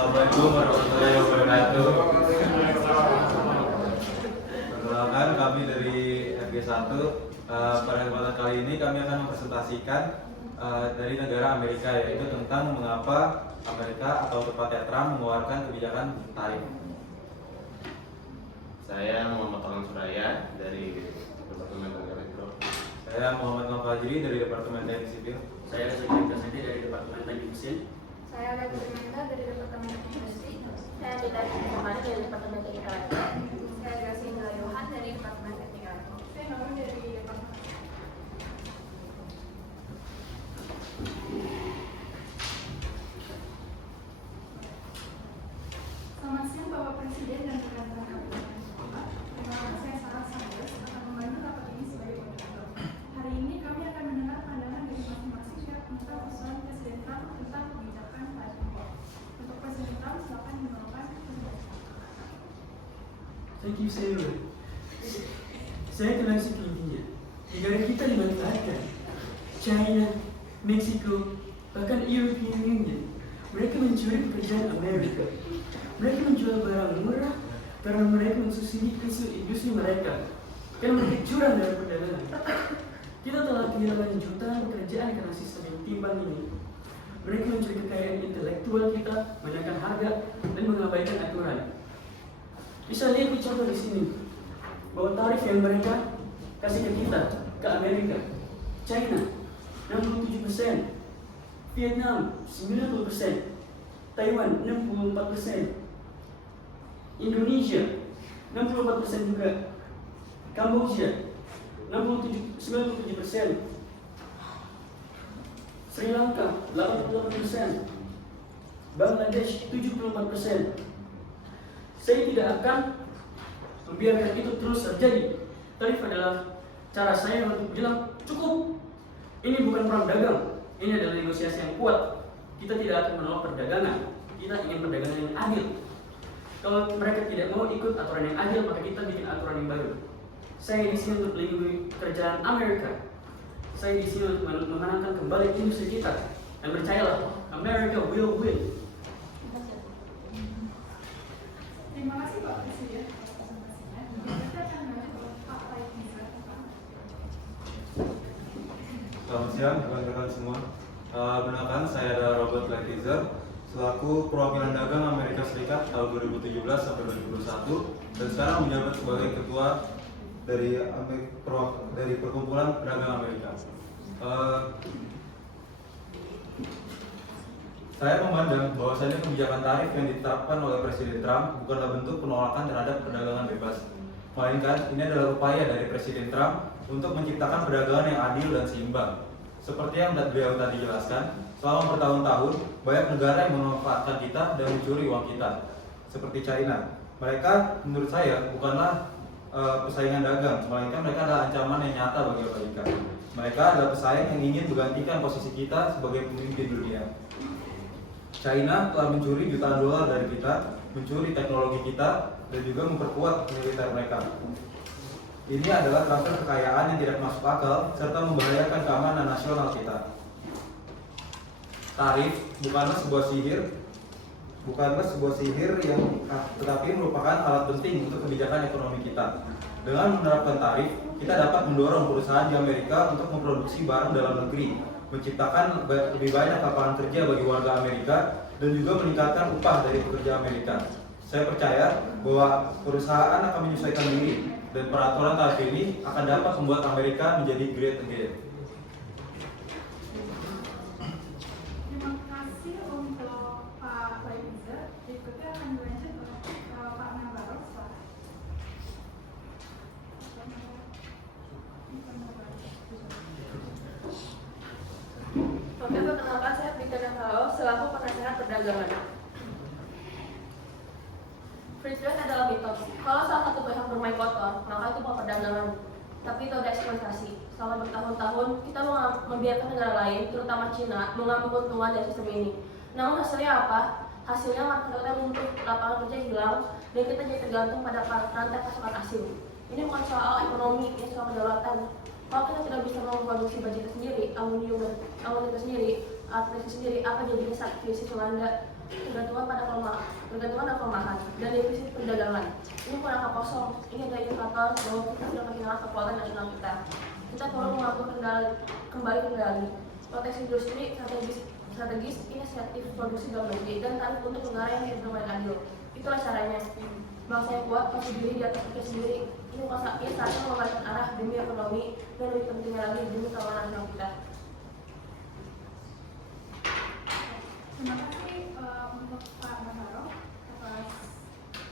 Assalamualaikum warahmatullahi wabarakatuh. Perkenalkan, kami dari FG1. Pada kesempatan kali ini kami akan mempresentasikan dari negara Amerika, yaitu tentang mengapa Amerika atau tepatnya Trump mengeluarkan kebijakan tarif. Saya Muhammad Alam Suraya dari Departemen Teknik Elektro. Saya Muhammad Nafajri dari Departemen Teknik Sipil. Saya Sugeng Kasenti dari Departemen Teknik Mesin. Saya Lady Menda dari Departemen Teknik Industri. Saya Dita Kemana dari Departemen Teknik Elektro. Saya Gracia Indra Yohan dari Departemen Teknik Elektro. Saya Norman dari Departemen. Selamat siang Bapak Presiden dan rekan-rekan kabinet. Perkenalkan, saya Sarah Sanders akan membantu rapat ini sebagai moderator. Hari ini kami akan mendengar pandangan dari masing-masing pihak tentang usulan Presiden Trump tentang kebijakan tarif impor. Untuk Presiden Trump, silakan membawakan presentasi. Thank you, Sarah. Saya telah sekelilingnya. Negara kita dimanfaatkan. China, Meksiko, bahkan European Union. Mereka mencuri pekerjaan Amerika. Mereka menjual barang murah karena mereka mensubsidi industri mereka. Karena mereka curang dalam perdagangan. Kita telah kehilangan jutaan pekerjaan karena sistem yang timbang ini. Mereka mencuri kekayaan intelektual kita, menaikkan harga, dan mengabaikan aturan. Bisa lihat di contoh di sini bahwa tarif yang mereka kasih ke kita, ke Amerika, China 67%, Vietnam 90%, Taiwan 64%, Indonesia 64% juga, Kamboja 97%, Sri Lanka 88%, Bangladesh 74%. Saya tidak akan membiarkan itu terus terjadi. Tarif adalah cara saya untuk bilang cukup. Ini bukan perang dagang, ini adalah negosiasi yang kuat. Kita tidak akan menolak perdagangan. Kita ingin perdagangan yang adil. Kalau mereka tidak mau ikut aturan yang adil, maka kita bikin aturan yang baru. Saya di sini untuk melindungi pekerjaan Amerika. Saya di sini untuk memenangkan kembali industri kita. Dan percayalah, America will win. Terima kasih Pak Presiden atas presentasinya. Kita akan lanjut ke Pak Laitiza. Selamat siang rekan-rekan semua. Perkenalkan, saya adalah Robert Laitizer selaku perwakilan dagang Amerika Serikat tahun 2017 sampai 2021 dan sekarang menjabat sebagai ketua dari Perkumpulan Pedagang Amerika. Saya memandang bahwasanya kebijakan tarif yang ditetapkan oleh Presiden Trump bukanlah bentuk penolakan terhadap perdagangan bebas, melainkan ini adalah upaya dari Presiden Trump untuk menciptakan perdagangan yang adil dan seimbang. Seperti yang beliau tadi jelaskan, selama bertahun-tahun banyak negara yang memanfaatkan kita dan mencuri uang kita, seperti China. Mereka menurut saya bukanlah pesaingan dagang, melainkan mereka adalah ancaman yang nyata bagi Amerika. Mereka adalah pesaing yang ingin menggantikan posisi kita sebagai pemimpin dunia. China telah mencuri jutaan dolar dari kita, mencuri teknologi kita, dan juga memperkuat militer mereka. Ini adalah transfer kekayaan yang tidak masuk akal serta membahayakan keamanan nasional kita. Tarif bukanlah sebuah sihir yang tetapi merupakan alat penting untuk kebijakan ekonomi kita. Dengan menerapkan tarif, kita dapat mendorong perusahaan di Amerika untuk memproduksi barang dalam negeri, menciptakan lebih banyak lapangan kerja bagi warga Amerika, dan juga meningkatkan upah dari pekerja Amerika. Saya percaya bahwa perusahaan akan menyesuaikan diri, dan peraturan tarif ini akan dapat membuat Amerika menjadi great again. Terima kasih untuk Pak Laitiza. Berikutnya akan dilanjut oleh Pak Nabaros. Oke, perkenalkan, saya Dita Nabaros selaku penasehat perdagangan. Free trade adalah mitos. Kalau salah satu pihak bermain kotor, maka itu perdagangan. Tapi itu ada eksploitasi. Selama bertahun-tahun, kita membiarkan negara lain, terutama Cina, mengambil keuntungan dari sistem ini. Namun hasilnya apa? Hasilnya market kita runtuh, lapangan kerja hilang, dan kita jadi tergantung pada rantai pasokan asing. Ini bukan soal ekonomi, ini soal kedaulatan. Kalau kita tidak bisa memproduksi baju kita sendiri, aluminium kita sendiri, Administrasi sendiri apa jadinya saat krisis melanda, tergantungan dan kelemahan, dan defisit perdagangan. Ini bukan angka kosong, ini adalah indikator bahwa kita sudah kehilangan kekuatan nasional kita. Kita perlu mengatur kembali kendali, proteksi industri, strategis, inisiatif produksi dalam negeri, dan tarif untuk negara yang hidup dengan adil. Itulah caranya. Bangsa yang kuat pasti diri di atas kita sendiri. Ini saatnya mengembalikan arah demi ekonomi, dan lebih pentingnya lagi demi keamanan nasional kita. Terima kasih untuk Pak Navarro atas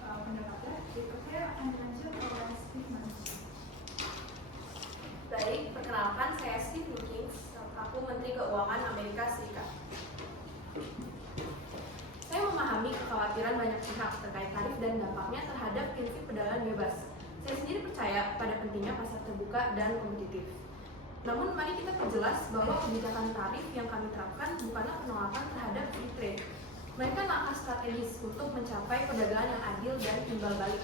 pendapatnya. Berikutnya akan dilanjut oleh Steve. Baik, perkenalkan saya Steve Nuggins, aku Menteri Keuangan Amerika Serikat. Saya memahami kekhawatiran banyak pihak terkait tarif dan dampaknya terhadap prinsip perdagangan bebas. Saya sendiri percaya pada pentingnya pasar terbuka dan kompetitif. Namun mari kita perjelas bahwa kebijakan tarif yang kami terapkan bukanlah penolakan terhadap free trade, melainkan langkah strategis untuk mencapai perdagangan yang adil dan timbal balik.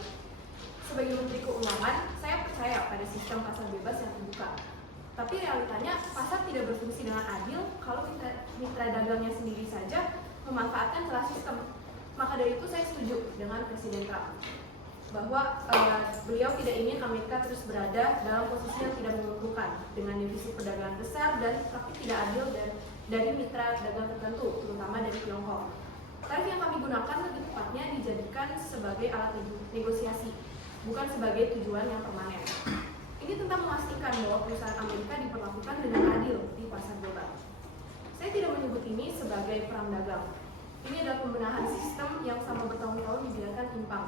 Sebagai Menteri Keuangan, saya percaya pada sistem pasar bebas yang terbuka. Tapi realitanya, pasar tidak berfungsi dengan adil kalau mitra dagangnya sendiri saja memanfaatkan celah sistem. Maka dari itu saya setuju dengan Presiden Trump bahwa beliau tidak ingin Amerika terus berada dalam posisi yang tidak menguntungkan dengan defisit perdagangan besar dan praktik tidak adil dari mitra dagang tertentu, terutama dari Tiongkok. Tarif yang kami gunakan lebih tepatnya dijadikan sebagai alat negosiasi, bukan sebagai tujuan yang permanen. Ini tentang memastikan bahwa perusahaan Amerika diperlakukan dengan adil di pasar global. Saya tidak menyebut ini sebagai perang dagang. Ini adalah pembenahan sistem yang selama bertahun-tahun dibiarkan timpang.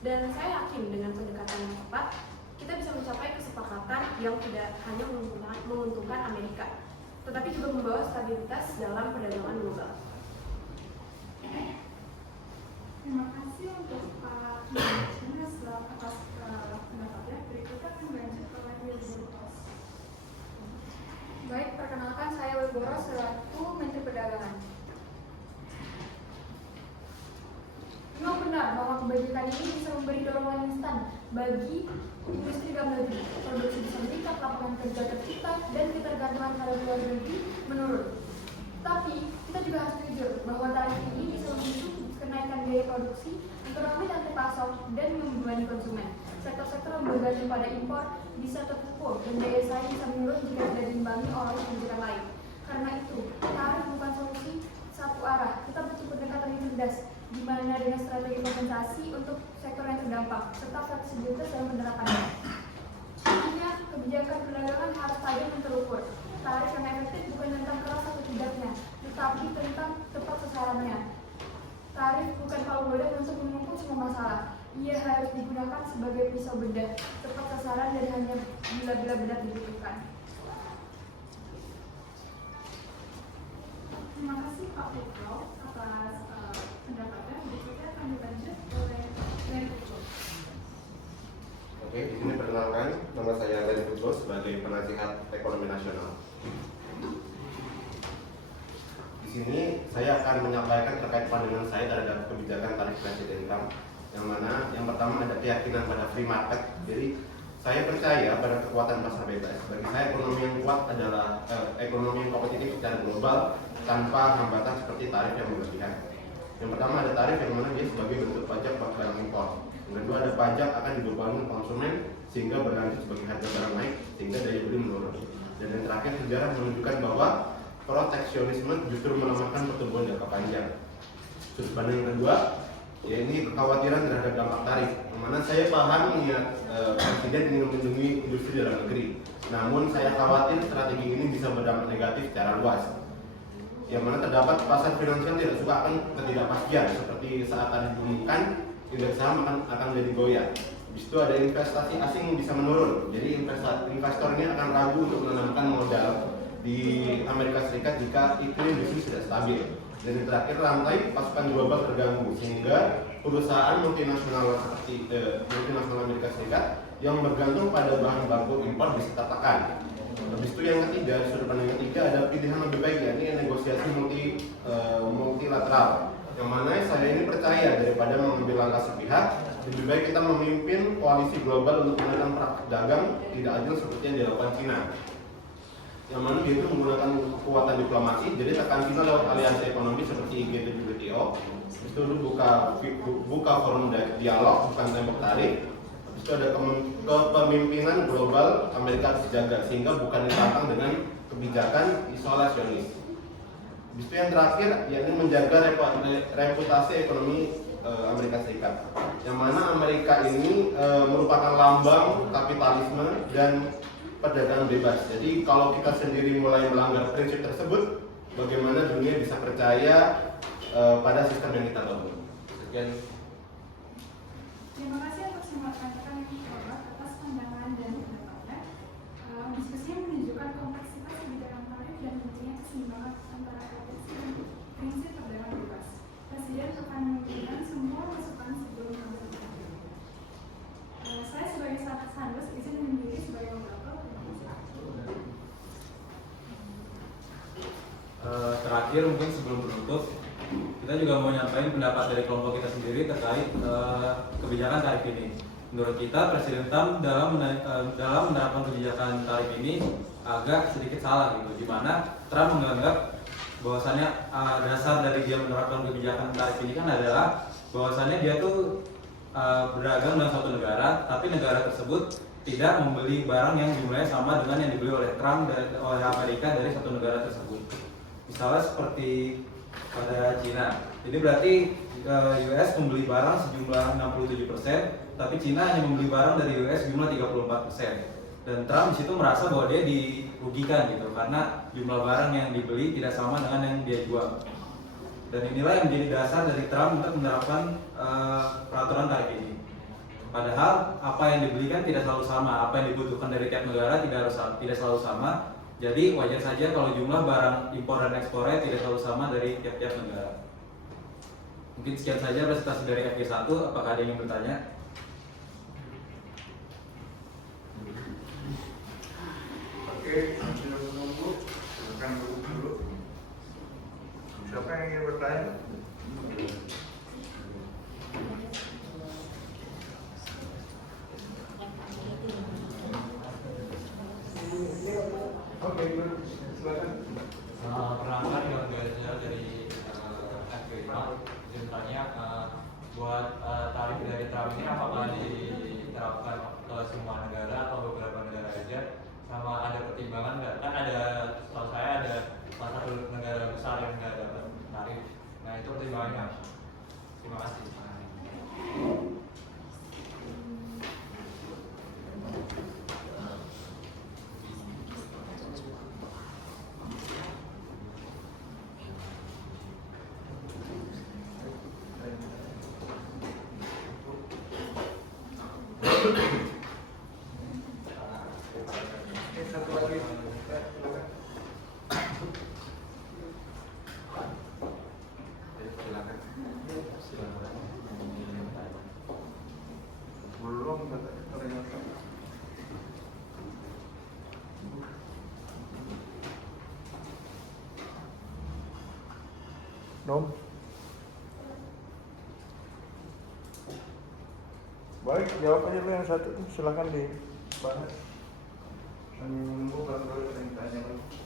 Dan saya yakin dengan pendekatan yang tepat, kita bisa mencapai kesepakatan yang tidak hanya menguntungkan Amerika, tetapi juga membawa stabilitas dalam perdagangan global. Terima kasih untuk Pak Nuggins atas pendapatnya. Berikutnya akan dilanjut oleh Wilboros. Baik, perkenalkan saya Wilboros selaku Menteri Perdagangan. Memang benar bahwa kebijakan ini bisa memberi dorongan instan bagi industri dalam negeri. Produksi bisa meningkat, lapangan kerja tercipta, dan ketergantungan pada luar negeri menurun. Tapi kita juga harus jujur bahwa tarif ini bisa memicu kenaikan biaya produksi, ekonomi dan terpasok, dan membebani konsumen. Sektor-sektor yang bergantung pada impor bisa terpukul dan daya saing bisa menurun jika tidak diimbangi oleh kebijakan lain. Karena itu, tarif bukan solusi satu arah. Kita butuh pendekatan yang cerdas, di mana dengan strategi kompensasi untuk sektor yang terdampak, serta fleksibilitas dalam penerapannya. Intinya, kebijakan perdagangan harus tajam dan terukur. Tarif yang efektif bukan tentang keras atau tidaknya, tetapi tentang tepat sasarannya. Tarif bukan palu gada untuk menumpuk semua masalah. Ia harus digunakan sebagai pisau bedah, tepat sasaran dan hanya bila-bila benar dibutuhkan. Terima kasih Pak Putro atas pendapatnya. Berikutnya akan dilanjut oleh Glenn Putro. Oke, di sini perkenalkan nama saya Glenn Putro sebagai penasihat ekonomi nasional. Di sini saya akan menyampaikan terkait pandangan saya terhadap kebijakan tarif Presiden Trump, yang mana yang pertama ada keyakinan pada free market. Jadi saya percaya pada kekuatan pasar bebas. Bagi saya ekonomi yang kuat adalah ekonomi yang kompetitif secara global tanpa hambatan seperti tarif yang berlebihan. Yang pertama ada tarif yang mana dia sebagai bentuk pajak buat barang impor. Yang kedua ada pajak akan dibebani konsumen sehingga berlanjut sebagai harga barang naik sehingga daya beli menurun. Dan yang terakhir sejarah menunjukkan bahwa proteksionisme justru melemahkan pertumbuhan jangka panjang. Sudut pandang yang kedua, ya ini kekhawatiran terhadap dampak tarif. Mana saya paham niat Presiden ingin melindungi industri dalam negeri. Namun saya khawatir strategi ini bisa berdampak negatif secara luas. Yang mana terdapat pasar finansial tidak suka akan ketidakpastian, seperti saat tadi diumumkan indeks saham akan menjadi goyah. Habis itu ada investasi asing bisa menurun. Jadi investor ini akan ragu untuk menanamkan modal di Amerika Serikat jika iklim bisnis tidak stabil. Dan yang terakhir rantai pasokan global terganggu sehingga perusahaan multinasional seperti multinasional Amerika Serikat yang bergantung pada bahan baku impor bisa tertekan. Habis itu yang ketiga, sudut pandang yang ketiga ada pilihan lebih baik, yakni negosiasi multilateral. Yang mana saya ini percaya daripada mengambil langkah sepihak, lebih baik kita memimpin koalisi global untuk menekan praktik dagang tidak adil seperti yang dilakukan Cina. yang mana dia itu menggunakan kekuatan diplomasi, jadi tekan kita lewat aliansi ekonomi seperti G7 itu buka forum dialog, bukan tembok tarik. Habis itu ada kepemimpinan global Amerika terjaga, sehingga bukan ditantang dengan kebijakan isolasionis. Habis itu yang terakhir yakni menjaga reputasi ekonomi Amerika Serikat, yang mana Amerika ini merupakan lambang kapitalisme dan perdagangan bebas. Jadi kalau kita sendiri mulai melanggar prinsip tersebut, bagaimana dunia bisa percaya pada sistem yang kita bangun. Sekian. Terima kasih atas rekan atas pandangan dan pendapatnya. Diskusi yang menunjukkan kompleksitas kebijakan tarif dan pentingnya keseimbangan antara proteksi dan prinsip perdagangan bebas. Presiden akan memberikan semua masukan sebelum kami bertanya. Saya sebagai sahabat Sandos izin mendiri sebagai moderator. Terakhir mungkin sebelum menutup, kita juga mau nyampaikan pendapat dari kelompok kita sendiri terkait kebijakan tarif ini. Menurut kita Presiden Trump dalam menerapkan kebijakan tarif ini agak sedikit salah gitu, di mana Trump menganggap bahwasannya dasar dari dia menerapkan kebijakan tarif ini kan adalah bahwasannya dia tuh berdagang dengan suatu negara, tapi negara tersebut tidak membeli barang yang jumlahnya sama dengan yang dibeli oleh Trump dan oleh Amerika dari satu negara tersebut. Misalnya seperti pada Cina. Jadi berarti US membeli barang sejumlah 67%, tapi Cina hanya membeli barang dari US jumlah 34%. Dan Trump di situ merasa bahwa dia dirugikan gitu karena jumlah barang yang dibeli tidak sama dengan yang dia jual. Dan inilah yang menjadi dasar dari Trump untuk menerapkan peraturan tarif ini. Padahal apa yang dibelikan tidak selalu sama, apa yang dibutuhkan dari tiap negara tidak selalu sama. Jadi wajar saja kalau jumlah barang impor dan ekspornya tidak selalu sama dari tiap-tiap negara. Mungkin sekian saja presentasi dari FG1. Apakah ada yang ingin bertanya? Oke, sambil menunggu, silakan dulu. Siapa yang ingin bertanya? Oke, silakan. Perkenalkan saya dari FG5. Izin tanya, buat tarif dari Trump ini apakah diterapkan ke semua negara atau beberapa negara aja? Sama ada pertimbangan nggak? Kan ada, setahu saya ada salah satu negara besar yang nggak dapat tarif. Nah itu pertimbangannya. Terima kasih. Satu lagi, silakan. Belum ternyata. Nom. Baik, jawab aja lu yang satu tuh, silakan dibahas. Sambil menunggu barangkali ada yang tanya lagi.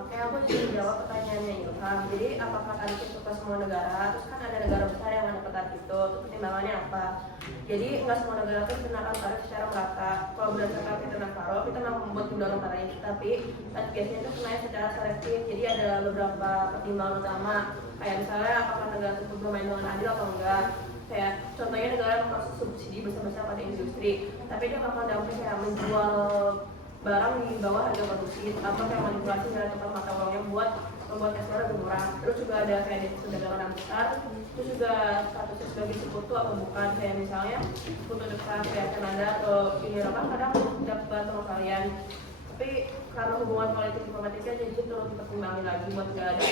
Oke, aku jadi jawab pertanyaannya Ilham. Jadi apakah tarif itu ke semua negara? Terus kan ada negara besar yang nggak dapat tarif itu. Terus pertimbangannya apa? Jadi nggak semua negara itu dikenakan tarif secara merata. Kalau berdasarkan Peter Faro, kita memang membuat undangan tarif, tapi tarif biasanya itu kenanya secara selektif. Jadi ada beberapa pertimbangan utama. Kayak misalnya apakah negara tersebut bermain dengan adil atau enggak. Kayak contohnya negara yang masuk subsidi besar-besar pada industri, tapi dia nggak mau dampak kayak menjual barang di bawah harga produksi atau kayak manipulasi nilai tukar mata uangnya buat membuat ekspor lebih murah. Terus juga ada kayak defisit perdagangan yang besar, terus juga statusnya sebagai sekutu atau bukan, kayak misalnya sekutu dekat kayak Kanada atau Uni Eropa kadang dapat sama kalian, tapi karena hubungan politik diplomatiknya jadi turut dipertimbangkan lagi buat nggak ada.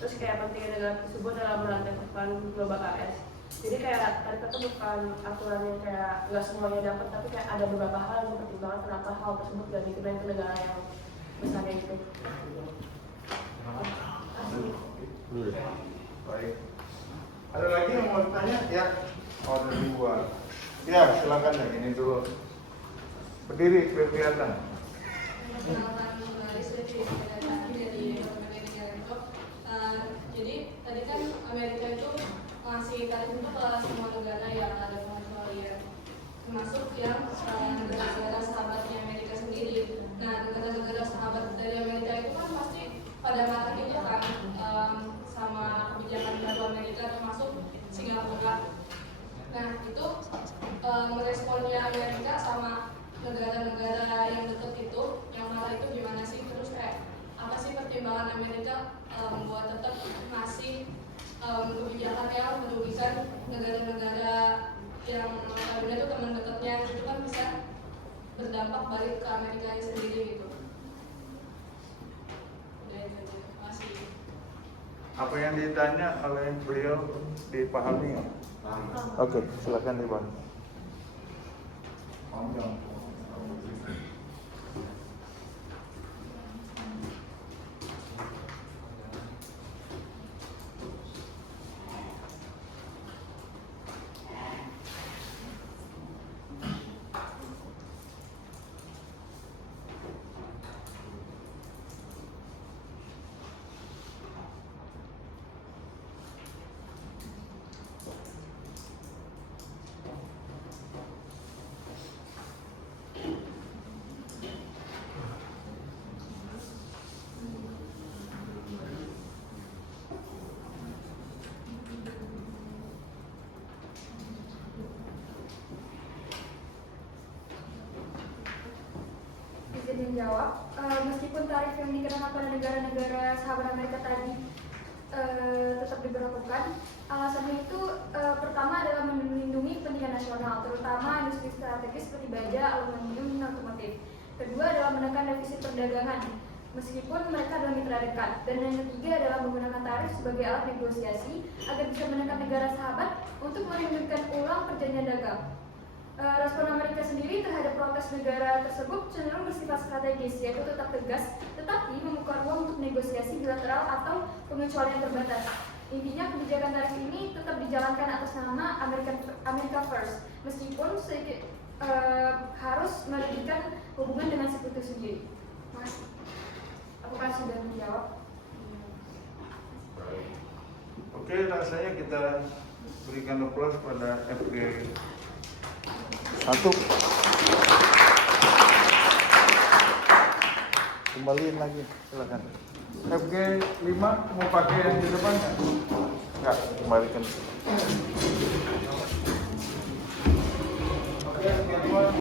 Terus kayak pentingnya negara tersebut dalam merantai kehidupan global KS. Jadi kayak tadi itu bukan aturan yang kayak nggak semuanya dapat, tapi kayak ada beberapa hal yang dipertimbangkan kenapa hal tersebut gak dikenain ke negara yang besarnya itu. Baik. Ada lagi yang mau ditanya? Ya. Oh, ada dua. Ya, silakan yang ini dulu. Berdiri, biar kelihatan. Jadi tadi kan Amerika itu ngasih tarif itu ke semua negara yang ada pengecualian, termasuk yang negara-negara sahabatnya Amerika sendiri. Nah, negara-negara sahabat dari Amerika itu kan pasti pada mata itu kan sama kebijakan baru Amerika, termasuk Singapura. Nah, itu meresponnya Amerika sama negara-negara yang dekat itu, yang marah itu gimana sih? Terus kayak apa sih pertimbangan Amerika buat tetap ngasih kebijakan yang merugikan negara-negara yang notabene itu teman dekatnya, itu kan bisa berdampak balik ke Amerika sendiri gitu. Udah itu aja. Terima kasih. Apa yang ditanya oleh beliau dipahami? Oke, silakan dibahas. Menjawab, meskipun tarif yang dikenakan pada negara-negara sahabat Amerika tadi tetap diberlakukan, alasannya itu pertama adalah melindungi kepentingan nasional, terutama industri strategis seperti baja, aluminium, dan otomotif. Kedua adalah menekan defisit perdagangan, meskipun mereka adalah mitra dekat. Dan yang ketiga adalah menggunakan tarif sebagai alat negosiasi agar bisa menekan negara sahabat untuk melanjutkan ulang perjanjian dagang. Respon Amerika sendiri terhadap protes negara tersebut cenderung bersifat strategis, yaitu tetap tegas, tetapi membuka ruang untuk negosiasi bilateral atau pengecualian terbatas. Intinya kebijakan tarif ini tetap dijalankan atas nama America First, meskipun sedikit harus merugikan hubungan dengan sekutu sendiri. Mas, apakah sudah menjawab? Oke, rasanya kita berikan aplaus pada FG 1. Kembaliin lagi, silakan. FG 5 mau pakai yang di depan? Enggak, kembalikan.